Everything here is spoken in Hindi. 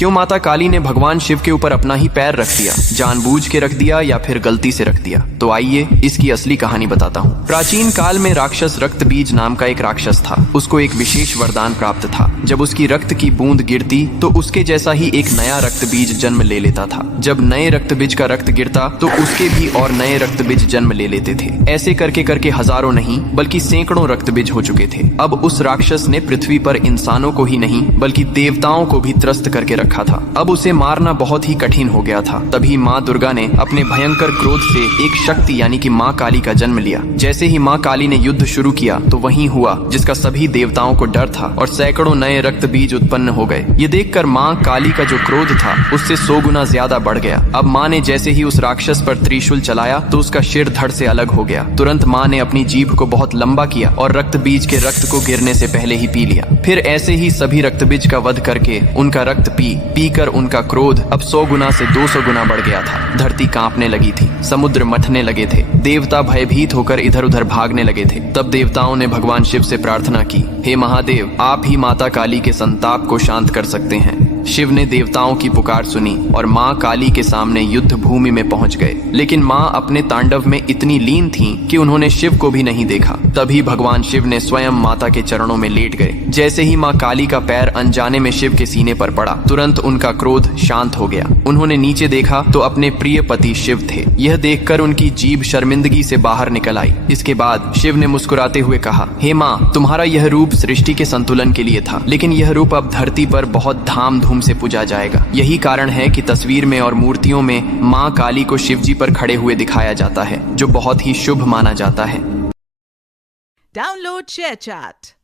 क्यों माता काली ने भगवान शिव के ऊपर अपना ही पैर रख दिया? जानबूझ के रख दिया या फिर गलती से रख दिया? तो आइए इसकी असली कहानी बताता हूँ। प्राचीन काल में राक्षस रक्तबीज नाम का एक राक्षस था। उसको एक विशेष वरदान प्राप्त था। जब उसकी रक्त की बूंद गिरती तो उसके जैसा ही एक नया रक्तबीज जन्म ले लेता था। जब नए रक्तबीज का रक्त गिरता तो उसके भी और नए रक्तबीज जन्म ले लेते थे। ऐसे करके करके हजारों नहीं बल्कि सैकड़ों रक्तबीज हो चुके थे। अब उस राक्षस ने पृथ्वी पर इंसानों को ही नहीं बल्कि देवताओं को भी त्रस्त करके रखा था। अब उसे मारना बहुत ही कठिन हो गया था। तभी माँ दुर्गा ने अपने भयंकर क्रोध से एक शक्ति यानी कि माँ काली का जन्म लिया। जैसे ही माँ काली ने युद्ध शुरू किया तो वही हुआ जिसका सभी देवताओं को डर था और सैकड़ों नए रक्त बीज उत्पन्न हो गए। ये देखकर माँ काली का जो क्रोध था उससे 100 गुना ज्यादा बढ़ गया। अब माँ ने जैसे ही उस राक्षस पर त्रिशूल चलाया तो उसका सिर धड़ से अलग हो गया। तुरंत माँ ने अपनी जीभ को बहुत लंबा किया और रक्त बीज के रक्त को गिरने से पहले ही पी लिया। फिर ऐसे ही सभी रक्त बीज का वध करके उनका रक्त पी कर उनका क्रोध अब 100 गुना से 200 गुना बढ़ गया था। धरती कांपने लगी थी, समुद्र मथने लगे थे, देवता भयभीत होकर इधर उधर भागने लगे थे। तब देवताओं ने भगवान शिव से प्रार्थना की, हे महादेव, आप ही माता काली के संताप को शांत कर सकते हैं। शिव ने देवताओं की पुकार सुनी और माँ काली के सामने युद्ध भूमि में पहुंच गए। लेकिन माँ अपने तांडव में इतनी लीन थीं कि उन्होंने शिव को भी नहीं देखा। तभी भगवान शिव ने स्वयं माता के चरणों में लेट गए। जैसे ही माँ काली का पैर अनजाने में शिव के सीने पर पड़ा, तुरंत उनका क्रोध शांत हो गया। उन्होंने नीचे देखा तो अपने प्रिय पति शिव थे। यह देखकर उनकी जीभ शर्मिंदगी से बाहर निकल आई। इसके बाद शिव ने मुस्कुराते हुए कहा, हे माँ, तुम्हारा यह रूप सृष्टि के संतुलन के लिए था, लेकिन यह रूप अब धरती पर बहुत धाम धूम से पूजा जाएगा। यही कारण है कि तस्वीर में और मूर्तियों में माँ काली को शिव जी पर खड़े हुए दिखाया जाता है, जो बहुत ही शुभ माना जाता है। Download ShareChat.